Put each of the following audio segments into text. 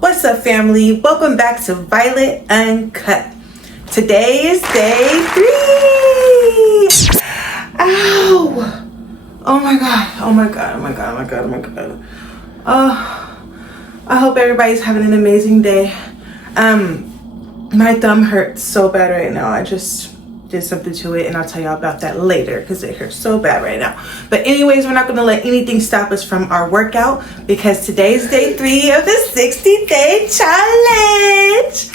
What's up, family? Welcome back to Violet Uncut. Today is day 3. Ow! Oh my god, oh my god, oh my god, oh my god, oh my god. I hope everybody's having an amazing day. My thumb hurts so bad right now. I just did something to it and I'll tell y'all about that later because it hurts so bad right now. But anyways, we're not going to let anything stop us from our workout because today's day 3 of the 60-day challenge.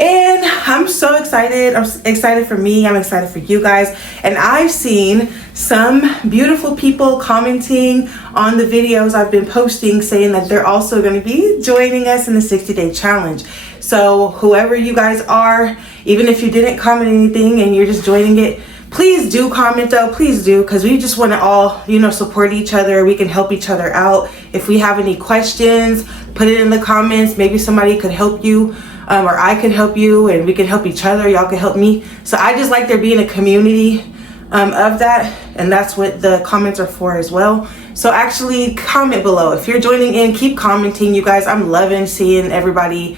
And I'm so excited. I'm excited for me. I'm excited for you guys. And I've seen some beautiful people commenting on the videos I've been posting saying that they're also going to be joining us in the 60-day challenge. So whoever you guys are, even if you didn't comment anything and you're just joining it, please do comment though. Please do, because we just want to all, support each other. We can help each other out. If we have any questions, put it in the comments. Maybe somebody could help you. Or I can help you and we can help each other. Y'all can help me. So I just like there being a community of that. And that's what the comments are for as well. So actually comment below. If you're joining in, keep commenting, you guys. I'm loving seeing everybody,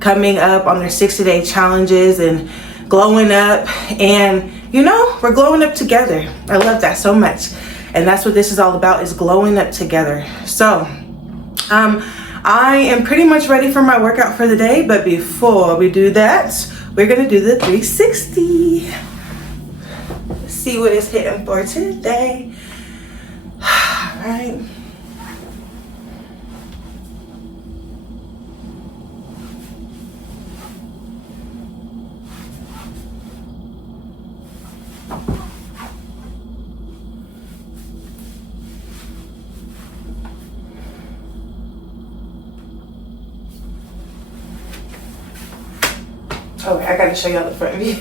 coming up on their 60-day challenges and glowing up. And, we're glowing up together. I love that so much. And that's what this is all about, is glowing up together. So, I am pretty much ready for my workout for the day, but before we do that, we're gonna do the 360. Let's see what it's hitting for today. All right. Okay, I gotta show y'all the front view.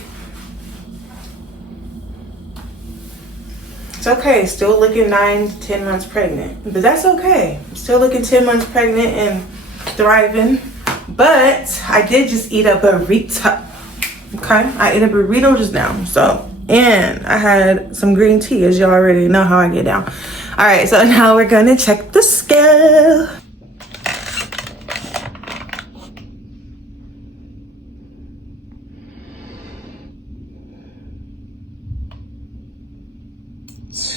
It's okay, still looking 9 to 10 months pregnant, but that's okay. I'm still looking 10 months pregnant and thriving. But I did just eat a burrito. Okay, I ate a burrito just now. And I had some green tea, as y'all already know how I get down. All right, so now we're gonna check the scale.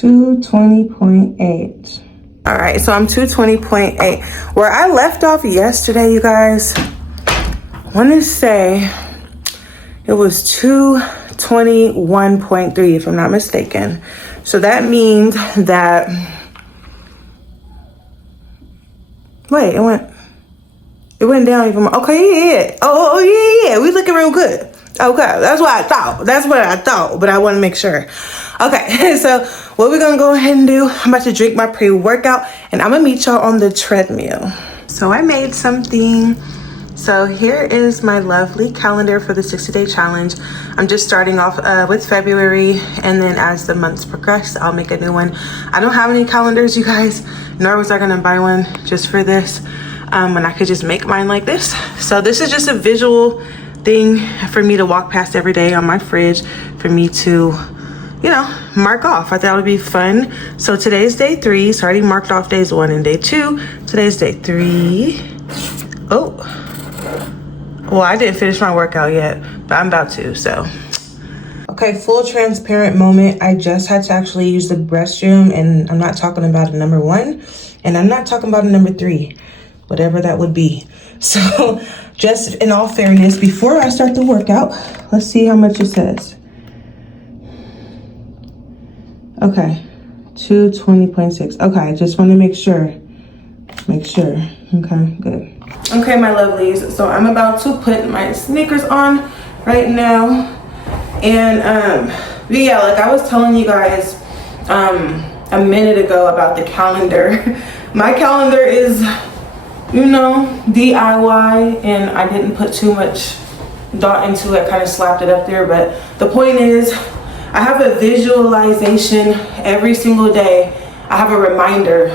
$220.8. All right, so I'm 220.8. Where I left off yesterday, you guys, I want to say it was 221.3 if I'm not mistaken. So that means that, wait, it went down even more. Okay, yeah. Oh yeah, we looking real good. Okay, that's what I thought, but I want to make sure. Okay, so what we're gonna go ahead and do, I'm about to drink my pre-workout and I'm gonna meet y'all on the treadmill. So I made something. So here is my lovely calendar for the 60-day challenge. I'm just starting off with February, and then as the months progress, I'll make a new one. I don't have any calendars, you guys, nor was I gonna buy one just for this, when I could just make mine like this. So this is just a visual thing for me to walk past every day on my fridge for me to, mark off. I thought it would be fun. So today's day 3. So I already marked off days 1 and day 2. Today's day 3. Oh, well, I didn't finish my workout yet, but I'm about to, so. Okay, full transparent moment. I just had to actually use the restroom, and I'm not talking about a number 1, and I'm not talking about a number 3, whatever that would be. So just in all fairness, before I start the workout, let's see how much it says. Okay, 220.6. Okay, just want to make sure. Okay, good. Okay, my lovelies, so I'm about to put my sneakers on right now. And but yeah, like I was telling you guys a minute ago about the calendar. My calendar is, DIY, and I didn't put too much thought into it, kind of slapped it up there. But the point is, I have a visualization every single day. I have a reminder,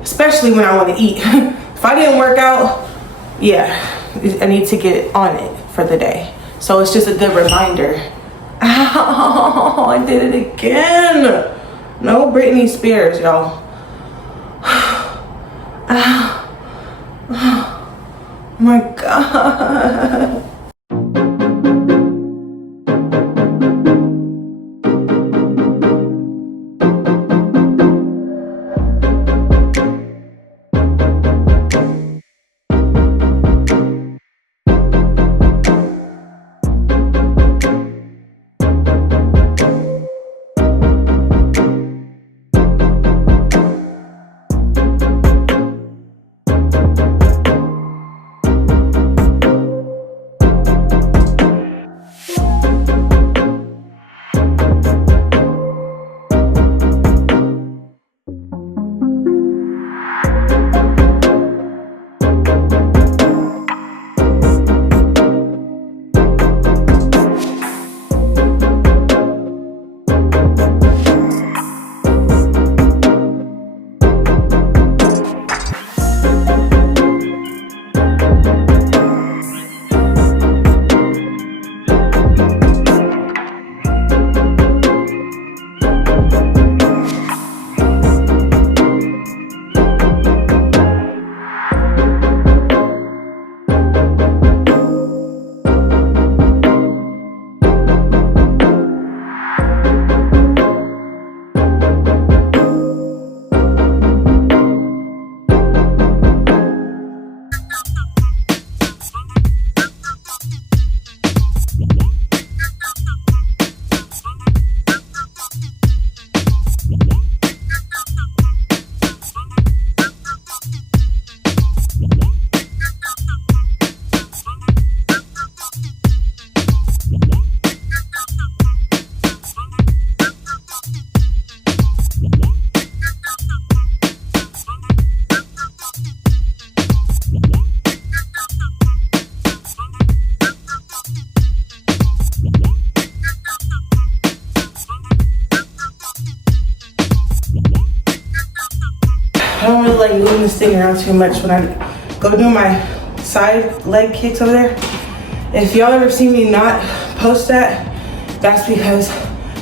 especially when I want to eat. If I didn't work out, yeah, I need to get on it for the day. So it's just a good reminder. Ow, I did it again. No Britney Spears, y'all. god. I don't really like moving this thing around too much when I go do my side leg kicks over there. If y'all ever see me not post that, that's because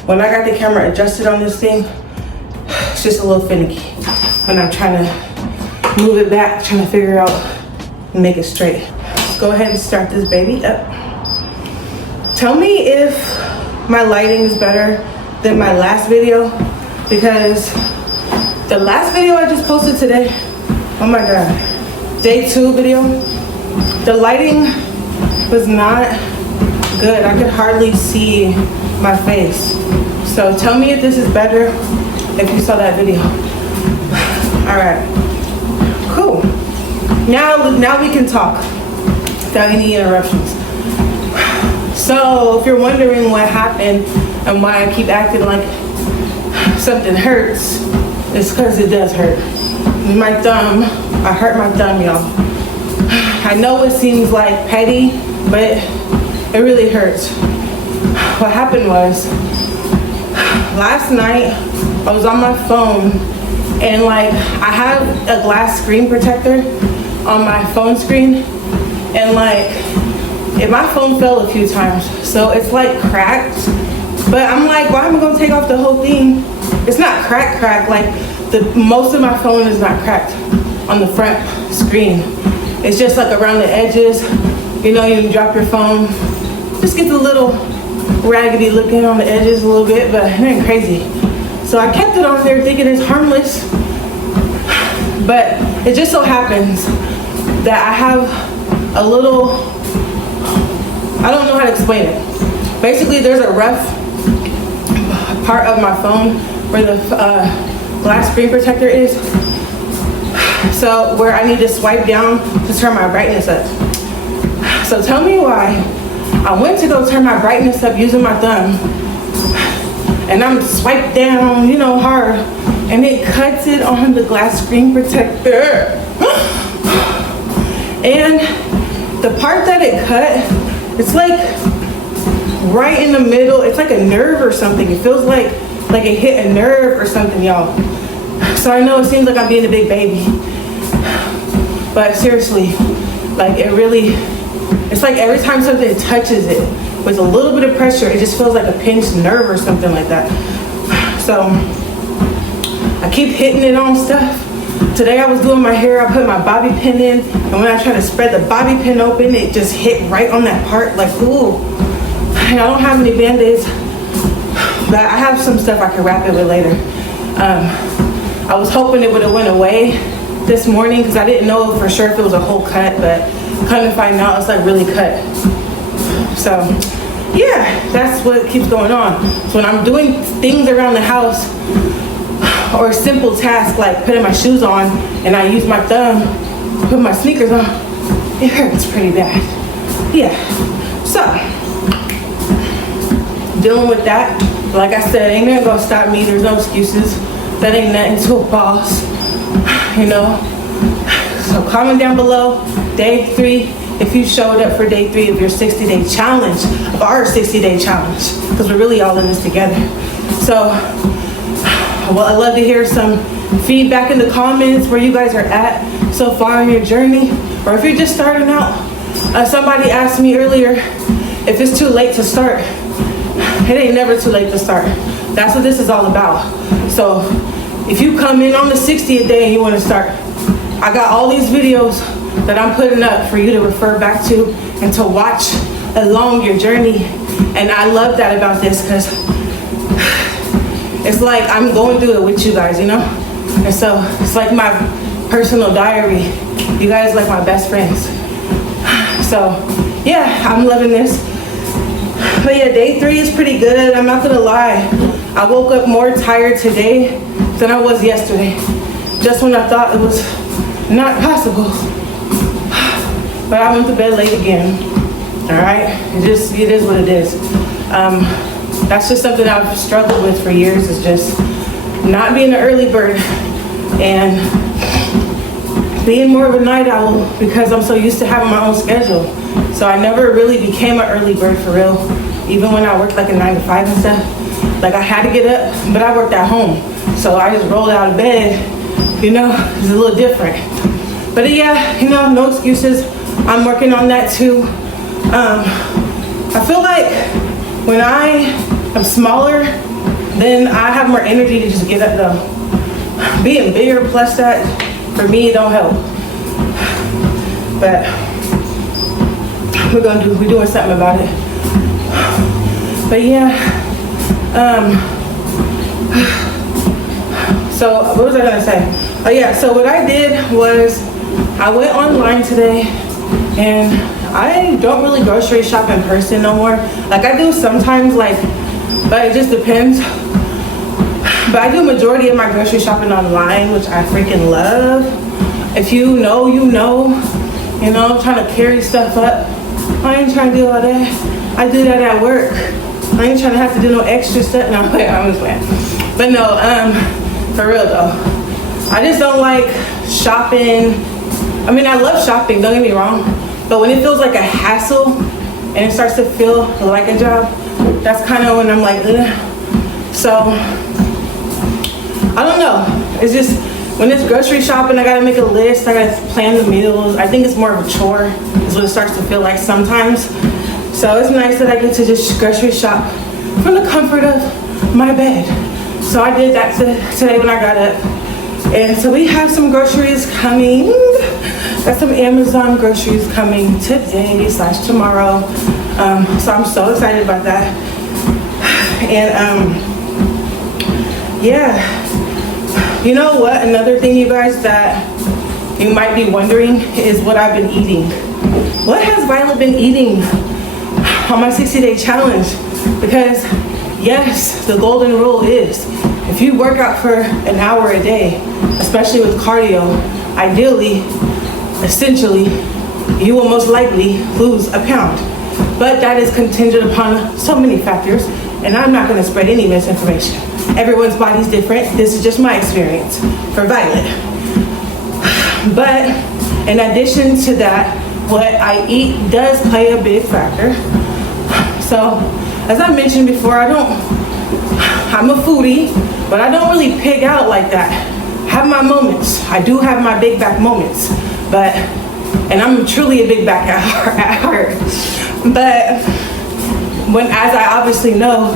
when I got the camera adjusted on this thing, it's just a little finicky. When I'm trying to move it back, trying to figure out and make it straight. Let's go ahead and start this baby up. Tell me if my lighting is better than my last video, because the last video I just posted today, oh my god, day 2 video, the lighting was not good. I could hardly see my face. So tell me if this is better if you saw that video. All right, cool. Now we can talk without any interruptions. So if you're wondering what happened and why I keep acting like something hurts, it's because it does hurt. My thumb, I hurt my thumb, y'all. I know it seems like petty, but it really hurts. What happened was, last night I was on my phone and like I have a glass screen protector on my phone screen, and like my phone fell a few times, so it's like cracked. But I'm like, why am I gonna take off the whole thing? It's not crack, like most of my phone is not cracked on the front screen. It's just like around the edges. You know, you drop your phone, just gets a little raggedy looking on the edges a little bit, but it ain't crazy. So I kept it on there thinking it's harmless, but it just so happens that I have a little, I don't know how to explain it. Basically, there's a rough part of my phone where the glass screen protector is. So where I need to swipe down to turn my brightness up. So tell me why I went to go turn my brightness up using my thumb, and I'm swiped down, you know, hard, and it cuts it on the glass screen protector. And the part that it cut, it's like right in the middle. It's like a nerve or something. It feels like it hit a nerve or something, y'all. So I know it seems like I'm being a big baby, but seriously, like it really, it's like every time something touches it with a little bit of pressure, it just feels like a pinched nerve or something like that. So I keep hitting it on stuff, Today I was doing my hair, I put my bobby pin in, and when I tried to spread the bobby pin open, it just hit right on that part, like, ooh. And I don't have any Band-Aids, but I have some stuff I can wrap it with later. I was hoping it would have went away this morning because I didn't know for sure if it was a whole cut, but come to find out it's like really cut. So yeah, that's what keeps going on. So when I'm doing things around the house or a simple task like putting my shoes on and I use my thumb, put my sneakers on, it hurts pretty bad. Yeah, so dealing with that. Like I said, ain't nothing gonna stop me. There's no excuses. That ain't nothing to a boss, you know? So comment down below, day 3, if you showed up for day 3 of your 60-day challenge, of our 60-day challenge, because we're really all in this together. So, well, I'd love to hear some feedback in the comments where you guys are at so far in your journey, or if you're just starting out. Somebody asked me earlier if it's too late to start. It ain't never too late to start. That's what this is all about. So if you come in on the 60th day and you want to start, I got all these videos that I'm putting up for you to refer back to and to watch along your journey. And I love that about this because it's like I'm going through it with you guys, you know? And so it's like my personal diary. You guys are like my best friends. So yeah, I'm loving this. But yeah, day 3 is pretty good. I'm not gonna lie. I woke up more tired today than I was yesterday. Just when I thought it was not possible. But I went to bed late again. All right, it is what it is. That's just something I've struggled with for years, is just not being an early bird and being more of a night owl because I'm so used to having my own schedule. So I never really became an early bird for real, even when I worked like a 9 to 5 and stuff. Like I had to get up, but I worked at home. So I just rolled out of bed, you know, it's a little different. But yeah, you know, no excuses. I'm working on that too. I feel like when I am smaller, then I have more energy to just get up though. Being bigger plus that, for me, it don't help. But we're doing something about it. But yeah, so what was I gonna say? Oh yeah, so what I did was I went online today and I don't really grocery shop in person no more. Like I do sometimes, like, but it just depends. But I do majority of my grocery shopping online, which I freaking love. If you know, you know. You know, I'm trying to carry stuff up. I ain't trying to do all that. I do that at work. I ain't trying to have to do no extra stuff. No, I'm just playing. But no, for real though. I just don't like shopping. I mean, I love shopping, don't get me wrong. But when it feels like a hassle and it starts to feel like a job, that's kind of when I'm like, ugh. So, I don't know. It's just, when it's grocery shopping, I gotta make a list, I gotta plan the meals. I think it's more of a chore, is what it starts to feel like sometimes. So it's nice that I get to just grocery shop from the comfort of my bed. So I did that today when I got up. And so we have some groceries coming. Got some Amazon groceries coming today/tomorrow. So I'm so excited about that. And yeah. You know what? Another thing, you guys, that you might be wondering is what I've been eating. What has Violet been eating on my 60-day challenge? Because yes, the golden rule is if you work out for an hour a day, especially with cardio, ideally, essentially, you will most likely lose a pound. But that is contingent upon so many factors, and I'm not going to spread any misinformation. Everyone's body's different. This is just my experience for Violet. But in addition to that, what I eat does play a big factor. So, as I mentioned before, I'm a foodie, but I don't really pig out like that. I have my moments. I do have my big back moments, and I'm truly a big back at heart. But as I obviously know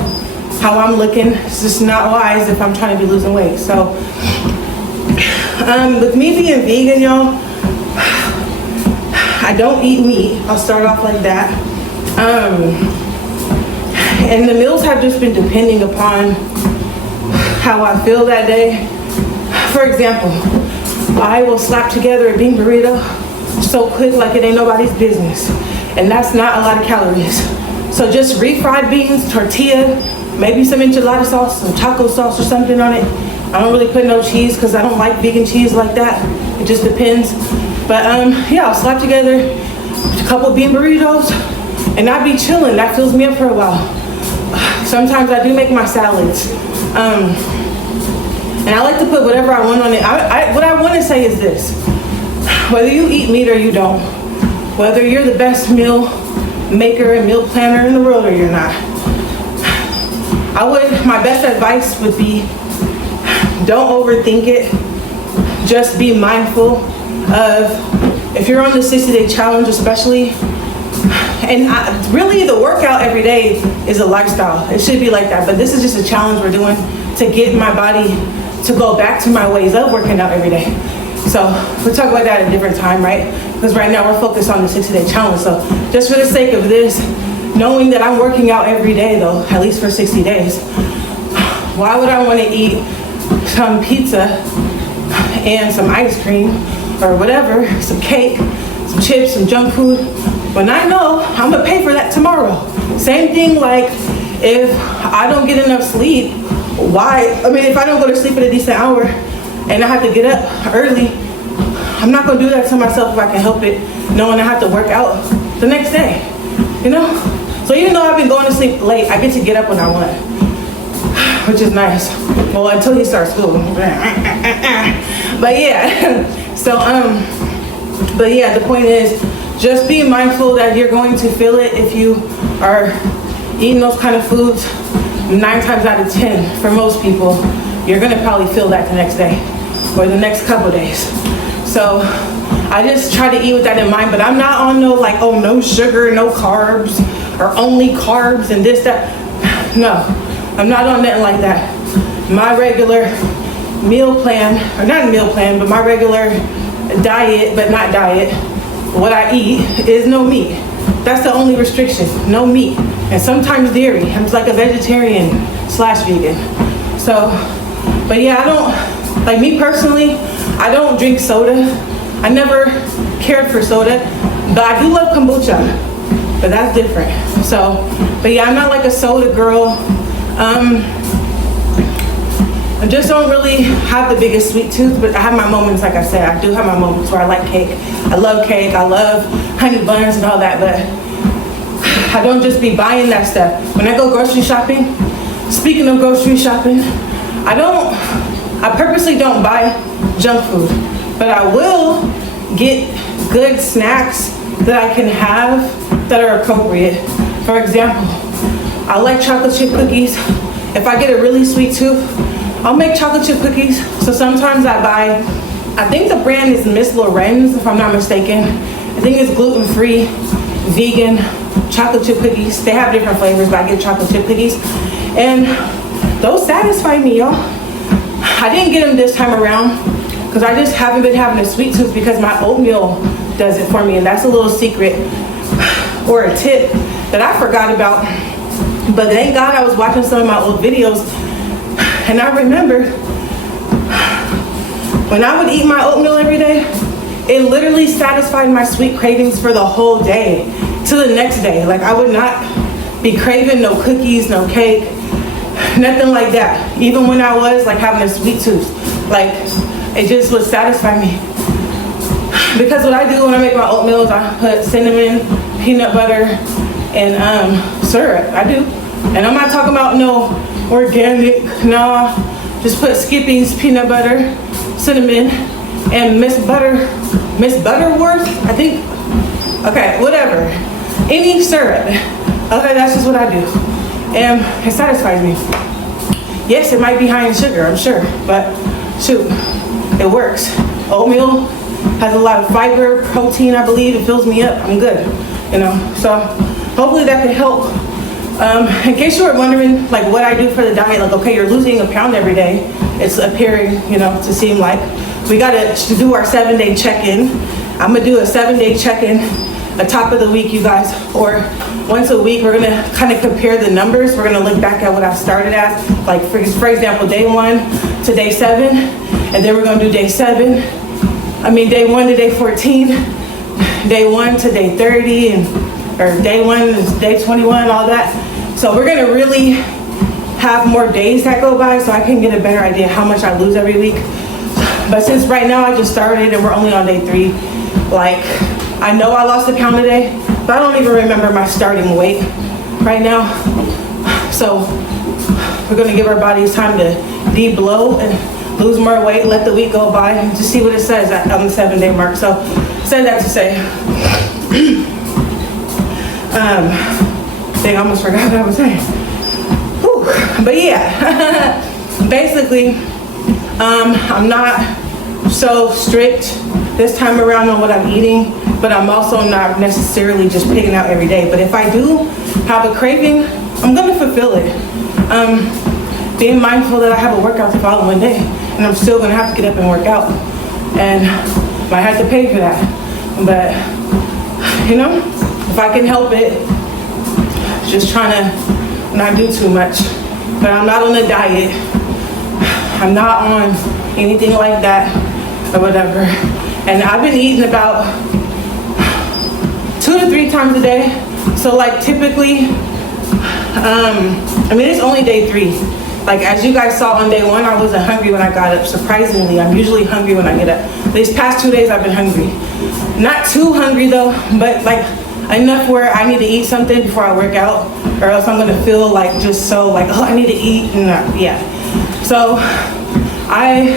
how I'm looking, it's just not wise if I'm trying to be losing weight. So With me being vegan, y'all, I don't eat meat. I'll start off like that. And the meals have just been depending upon how I feel that day. For example, I will slap together a bean burrito so quick like it ain't nobody's business. And that's not a lot of calories. So just refried beans, tortilla, maybe some enchilada sauce, some taco sauce or something on it. I don't really put no cheese because I don't like vegan cheese like that. It just depends. But yeah, I'll slap together a couple bean burritos and I'll be chilling. That fills me up for a while. Sometimes I do make my salads. And I like to put whatever I want on it. What I want to say is this. Whether you eat meat or you don't, whether you're the best meal maker and meal planner in the world or you're not, my best advice would be, don't overthink it. Just be mindful of, if you're on the 60-day challenge especially, and really the workout every day is a lifestyle. It should be like that, but this is just a challenge we're doing to get my body to go back to my ways of working out every day. So we'll talk about that at a different time, right? Because right now we're focused on the 60-day challenge. So just for the sake of this, knowing that I'm working out every day though, at least for 60 days, why would I want to eat some pizza and some ice cream or whatever, some cake, some chips, some junk food, when I know I'm gonna pay for that tomorrow? Same thing like if I don't get enough sleep, if I don't go to sleep at a decent hour and I have to get up early, I'm not gonna do that to myself if I can help it, knowing I have to work out the next day, you know? So even though I've been going to sleep late, I get to get up when I want, which is nice. Well, until he starts school. But yeah, so, but yeah, the point is, just be mindful that you're going to feel it if you are eating those kind of foods. 9 times out of 10, for most people, you're gonna probably feel that the next day or the next couple days. So I just try to eat with that in mind, but I'm not on no like, oh, no sugar, no carbs, or only carbs and this, that. No, I'm not on nothing like that. My regular meal plan, or not meal plan, but my regular diet, but not diet, what I eat is no meat. That's the only restriction, no meat. And sometimes dairy. I'm like a vegetarian / vegan. So, but yeah, I don't, like me personally, I don't drink soda. I never cared for soda, but I do love kombucha, but that's different. So, but yeah, I'm not like a soda girl. I just don't really have the biggest sweet tooth, but I have my moments, like I said. I do have my moments where I like cake. I love cake, I love honey buns and all that, but I don't just be buying that stuff. When I go grocery shopping, speaking of grocery shopping, I purposely don't buy junk food, but I will get good snacks that I can have that are appropriate. For example, I like chocolate chip cookies. If I get a really sweet tooth, I'll make chocolate chip cookies. So sometimes I buy, I think the brand is Miss Lorenz, if I'm not mistaken. I think it's gluten-free, vegan chocolate chip cookies. They have different flavors, but I get chocolate chip cookies. And those satisfy me, y'all. I didn't get them this time around because I just haven't been having a sweet tooth because my oatmeal does it for me. And that's a little secret or a tip that I forgot about. But thank God I was watching some of my old videos, and I remember when I would eat my oatmeal every day, it literally satisfied my sweet cravings for the whole day to the next day. Like I would not be craving no cookies, no cake, nothing like that. Even when I was like having a sweet tooth, like it just would satisfy me. Because what I do when I make my oatmeal is I put cinnamon, peanut butter, and syrup. I do. And I'm not talking about no organic, nah. Just put Skippy's peanut butter, cinnamon, and Miss Butterworth, I think. Okay, whatever. Any syrup. Okay, that's just what I do. And it satisfies me. Yes, it might be high in sugar, I'm sure, but shoot, it works. Oatmeal has a lot of fiber, protein, I believe. It fills me up. I'm good, you know. So hopefully that can help. In case you were wondering, like what I do for the diet, like okay, you're losing a pound every day. It's appearing, you know, to seem like. we gotta do our 7-day check-in. I'm gonna do a 7-day check-in at top of the week, you guys, or once a week. We're gonna kind of compare the numbers. We're gonna look back at what I started at, like for example, day 1 to day 7, and then we're gonna do day 1 to day 14, day 1 to day 30, or day 1 is day 21, all that. So we're gonna really have more days that go by so I can get a better idea how much I lose every week. But since right now I just started and we're only on day 3, like, I know I lost a pound today, but I don't even remember my starting weight right now. So we're gonna give our bodies time to de-bloat and lose more weight, let the week go by, and just see what it says on the 7-day mark. So say that to say, dang, I almost forgot what I was saying. Whew. But yeah, basically, I'm not so strict this time around on what I'm eating, but I'm also not necessarily just pigging out every day. But if I do have a craving, I'm gonna fulfill it. Being mindful that I have a workout the following day, and I'm still gonna have to get up and work out, and might have to pay for that. But you know, if I can help it, just trying to not do too much. But I'm not on a diet. I'm not on anything like that or whatever. And I've been eating about 2 to 3 times a day. So like typically, it's only day 3. Like as you guys saw on day 1, I wasn't hungry when I got up. Surprisingly, I'm usually hungry when I get up. These past 2 days I've been hungry. Not too hungry though, but like enough where I need to eat something before I work out, or else I'm gonna feel like just so like, oh, I need to eat, and yeah. So I've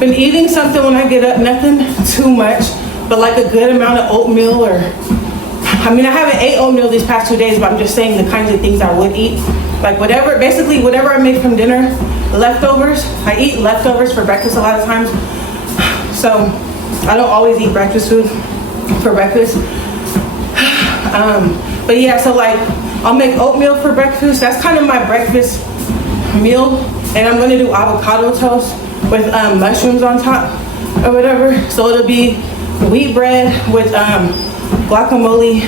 been eating something when I get up, nothing too much, but like a good amount of oatmeal, or I haven't ate oatmeal these past 2 days, but I'm just saying the kinds of things I would eat. Like basically whatever I make from dinner, leftovers. I eat leftovers for breakfast a lot of times. So I don't always eat breakfast food for breakfast. But yeah, so like I'll make oatmeal for breakfast. That's kind of my breakfast meal. And I'm gonna do avocado toast with mushrooms on top or whatever. So it'll be wheat bread with guacamole.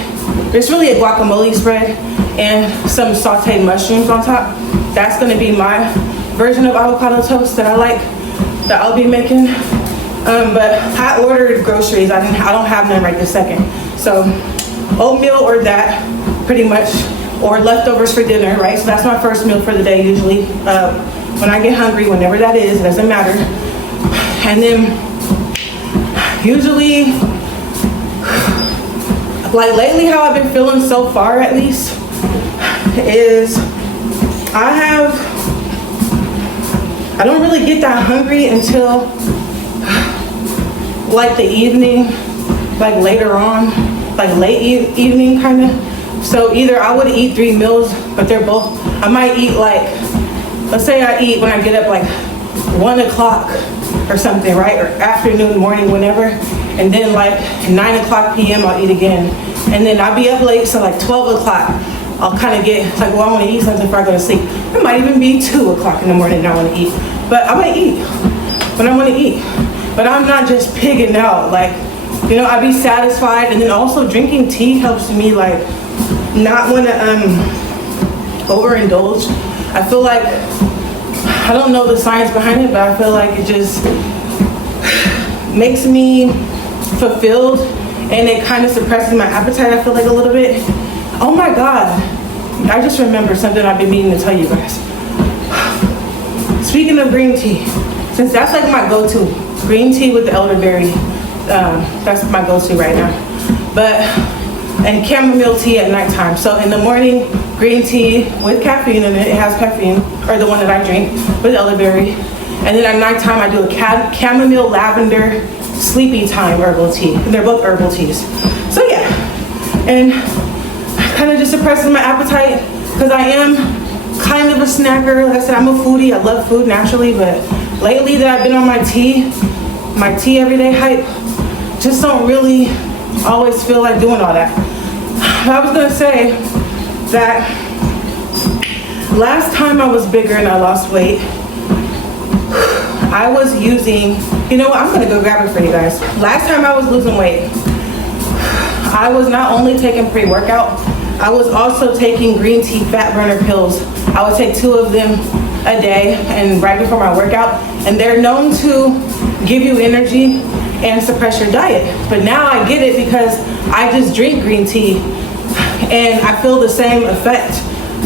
It's really a guacamole spread and some sauteed mushrooms on top. That's gonna be my version of avocado toast that I like, that I'll be making. But I ordered groceries. I don't have none right this second. So oatmeal or that, pretty much, or leftovers for dinner, right? So that's my first meal for the day usually. When I get hungry, whenever that is, it doesn't matter. And then usually, like lately how I've been feeling so far at least, is I don't really get that hungry until like the evening, like later on, like late evening kind of. So either I would eat 3 meals, but they're both, I might eat like, let's say I eat when I get up like 1 o'clock or something, right? Or afternoon, morning, whenever. And then like 9 o'clock p.m. I'll eat again. And then I'll be up late, so like 12 o'clock, I'll kind of get like, well, I want to eat something before I go to sleep. It might even be 2 o'clock in the morning and I want to eat. But I want to eat when I want to eat. But I'm not just pigging out. Like, you know, I'd be satisfied. And then also drinking tea helps me like not want to overindulge. I feel like, I don't know the science behind it, but I feel like it just makes me fulfilled, and it kind of suppresses my appetite, I feel like, a little bit. Oh my God, I just remembered something I've been meaning to tell you guys. Speaking of green tea, since that's like my go-to, green tea with the elderberry, that's my go-to right now. And chamomile tea at nighttime. So in the morning, green tea with caffeine in it. It has caffeine, or the one that I drink, with elderberry. And then at nighttime, I do a chamomile lavender sleepy time herbal tea. And they're both herbal teas. So yeah, and kind of just suppresses my appetite, because I am kind of a snacker. Like I said, I'm a foodie. I love food naturally, but lately that I've been on my tea everyday hype, just don't really always feel like doing all that. I was gonna say that last time I was bigger and I lost weight, I was using, you know what, I'm gonna go grab it for you guys. Last time I was losing weight, I was not only taking pre-workout, I was also taking green tea fat burner pills. I would take 2 of them a day and right before my workout, and they're known to give you energy and suppress your diet. But now I get it because I just drink green tea and I feel the same effect.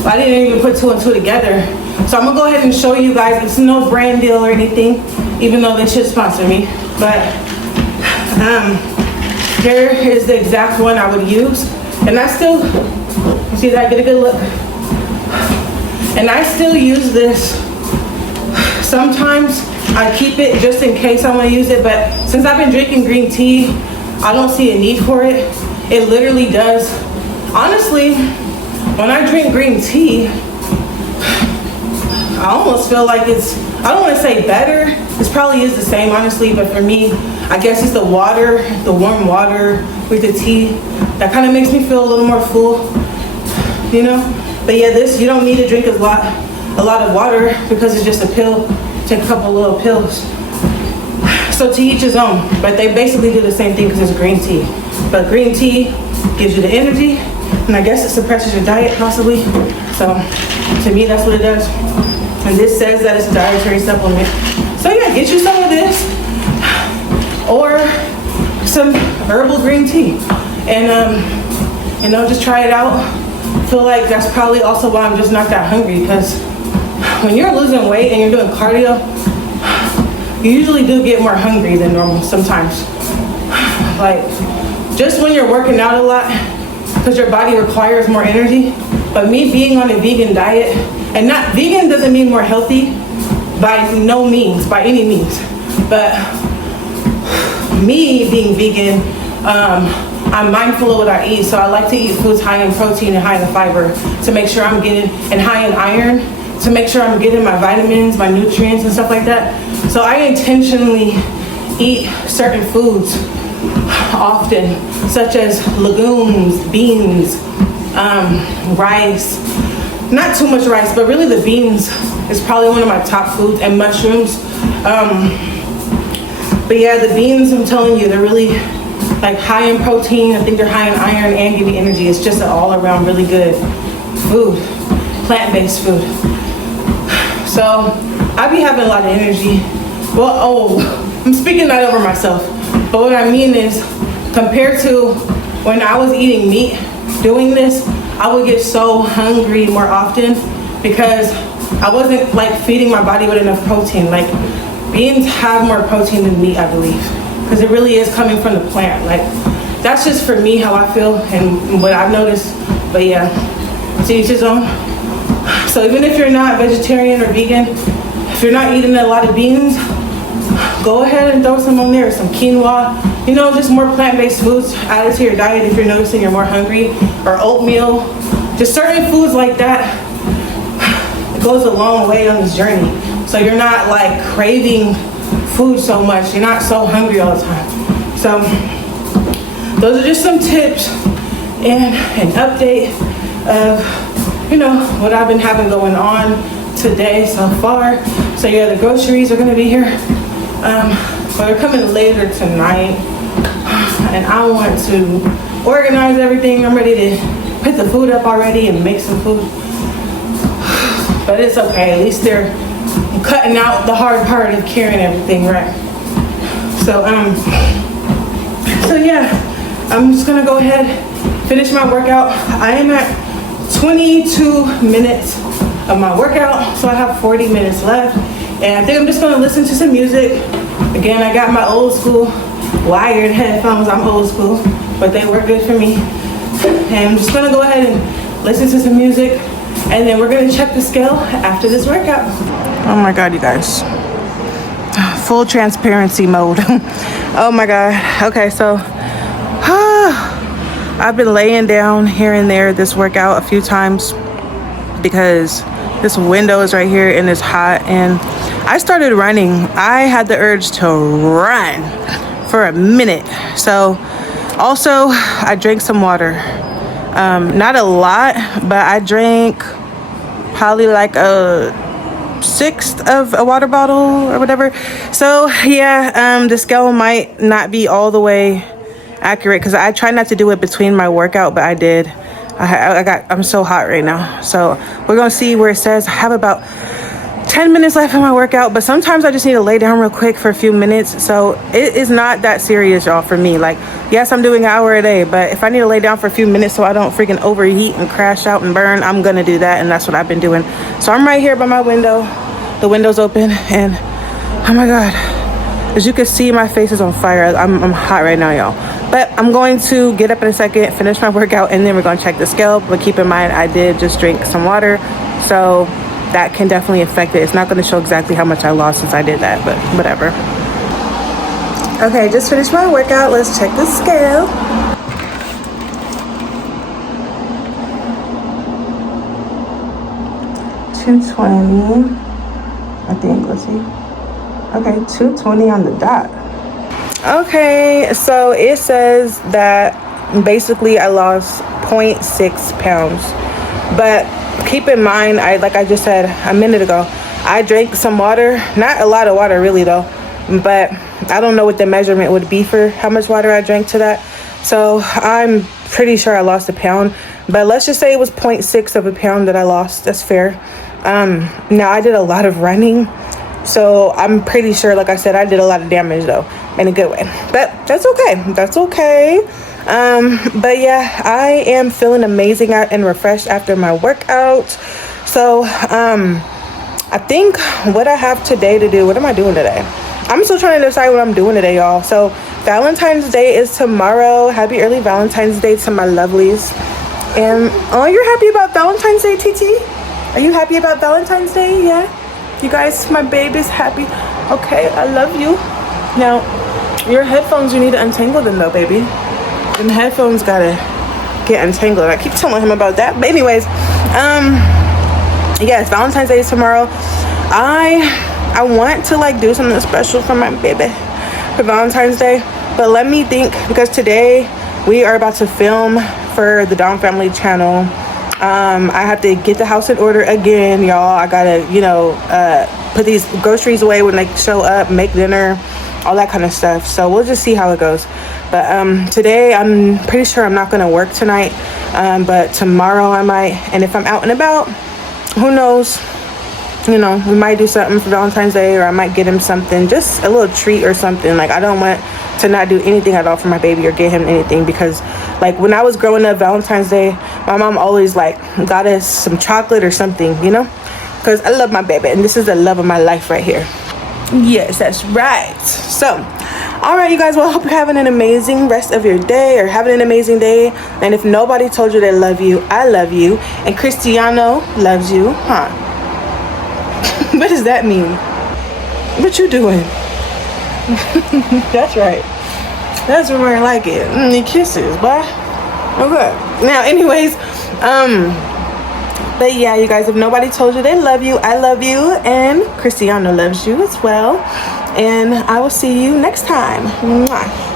I didn't even put 2 and 2 together. So I'm gonna go ahead and show you guys. It's no brand deal or anything, even though they should sponsor me. But here is the exact one I would use. And I still, see that, get a good look. And I still use this. Sometimes I keep it just in case I want to use it, but since I've been drinking green tea, I don't see a need for it. It literally does. Honestly, when I drink green tea, I almost feel like it's, I don't want to say better. This probably is the same, honestly, but for me, I guess it's the water, the warm water with the tea that kind of makes me feel a little more full, you know? But yeah, this, you don't need to drink a lot of water because it's just a pill. Take a couple little pills. So to each his own, but they basically do the same thing because it's green tea. But green tea gives you the energy, and I guess it suppresses your diet possibly. So to me, that's what it does. And this says that it's a dietary supplement. So yeah, get you some of this or some herbal green tea, and you know, just try it out. Feel like that's probably also why I'm just not that hungry, because when you're losing weight and you're doing cardio, you usually do get more hungry than normal sometimes. Like just when you're working out a lot, because your body requires more energy. But me being on a vegan diet, and not vegan doesn't mean more healthy by no means, by any means. But me being vegan, I'm mindful of what I eat. So I like to eat foods high in protein and high in fiber to make sure I'm getting, and high in iron, to make sure I'm getting my vitamins, my nutrients and stuff like that. So I intentionally eat certain foods often, such as legumes, beans, rice, not too much rice, but really the beans is probably one of my top foods, and mushrooms. But yeah, the beans, I'm telling you, they're really like high in protein. I think they're high in iron and give you energy. It's just an all around really good food, plant-based food. So I be having a lot of energy. Well, I'm speaking that over myself. But what I mean is, compared to when I was eating meat, doing this, I would get so hungry more often because I wasn't like feeding my body with enough protein. Like beans have more protein than meat, I believe, because it really is coming from the plant. Like that's just for me how I feel and what I've noticed. But yeah, to each his own. So even if you're not vegetarian or vegan, if you're not eating a lot of beans, go ahead and throw some on there, some quinoa, you know, just more plant-based foods added to your diet if you're noticing you're more hungry, or oatmeal, just certain foods like that. It goes a long way on this journey. So you're not like craving food so much, you're not so hungry all the time. So those are just some tips and an update of, you know, what I've been having going on today so far. So yeah, the groceries are gonna be here. But they're coming later tonight, and I want to organize everything. I'm ready to put the food up already and make some food. But it's okay, at least they're cutting out the hard part of carrying everything, right? So yeah, I'm just gonna go ahead, finish my workout. I am at 22 minutes of my workout, so I have 40 minutes left. And I think I'm just gonna listen to some music. Again, I got my old school wired headphones. I'm old school, but they work good for me. And I'm just gonna go ahead and listen to some music, and then we're gonna check the scale after this workout. Oh my God, you guys. Full transparency mode. Oh my God. Okay, so I've been laying down here and there this workout a few times because this window is right here and it's hot, and I started running. I had the urge to run for a minute. So also I drank some water. Not a lot, but I drank probably like a 1/6 of a water bottle or whatever. So yeah, the scale might not be all the way accurate because I try not to do it between my workout, but I did. I'm so hot right now. So we're gonna see where it says I have about 10 minutes left in my workout, but sometimes I just need to lay down real quick for a few minutes. So it is not that serious, y'all, for me. Like, yes, I'm doing an hour a day, but if I need to lay down for a few minutes so I don't freaking overheat and crash out and burn, I'm gonna do that, and that's what I've been doing. So I'm right here by my window. The window's open, and oh my God, as you can see, my face is on fire. I'm hot right now, y'all. But I'm going to get up in a second, finish my workout, and then we're gonna check the scale. But keep in mind, I did just drink some water, so that can definitely affect it. It's not going to show exactly how much I lost since I did that, but whatever. Okay, just finished my workout. Let's check the scale. $220, I think. Let's see. Okay, $220 on the dot. Okay, so it says that basically I lost 0.6 pounds, but keep in mind, like I just said a minute ago, I drank some water. Not a lot of water really though, but I don't know what the measurement would be for how much water I drank to that. So I'm pretty sure I lost a pound, but let's just say it was 0.6 of a pound that I lost. That's fair. Now I did a lot of running, so I'm pretty sure, like I said, I did a lot of damage though, in a good way, but that's okay. But yeah, I am feeling amazing and refreshed after my workout. So I think what I have today to do, what am I doing today? I'm still trying to decide what I'm doing today, y'all. So Valentine's Day is tomorrow. Happy early Valentine's Day to my lovelies. And oh, you're happy about Valentine's Day, TT? Are you happy about Valentine's Day? Yeah, you guys, my baby's happy. Okay, I love you. Now your headphones, you need to untangle them though, baby. And the headphones gotta get untangled. I keep telling him about that. But anyways, yes, Valentine's Day is tomorrow. I want to like do something special for my baby for Valentine's Day. But let me think, because today we are about to film for the Dawn Family channel. I have to get the house in order again, y'all. I gotta, put these groceries away when they show up, make dinner, all that kind of stuff. So we'll just see how it goes. But today I'm pretty sure I'm not gonna work tonight, but tomorrow I might. And if I'm out and about, who knows, we might do something for Valentine's Day, or I might get him something, just a little treat or something. Like, I don't want to not do anything at all for my baby or get him anything, because like when I was growing up, Valentine's Day, my mom always like got us some chocolate or something, because I love my baby, and this is the love of my life right here. Yes, that's right. So all right, you guys, well, I hope you're having an amazing rest of your day, or having an amazing day. And if nobody told you they love you, I love you, and Cristiano loves you, huh? What does that mean? What you doing? That's right. That's where I like it. Kisses, boy. Okay. Now, anyways, but yeah, you guys, if nobody told you they love you, I love you, and Cristiano loves you as well. And I will see you next time. Mwah.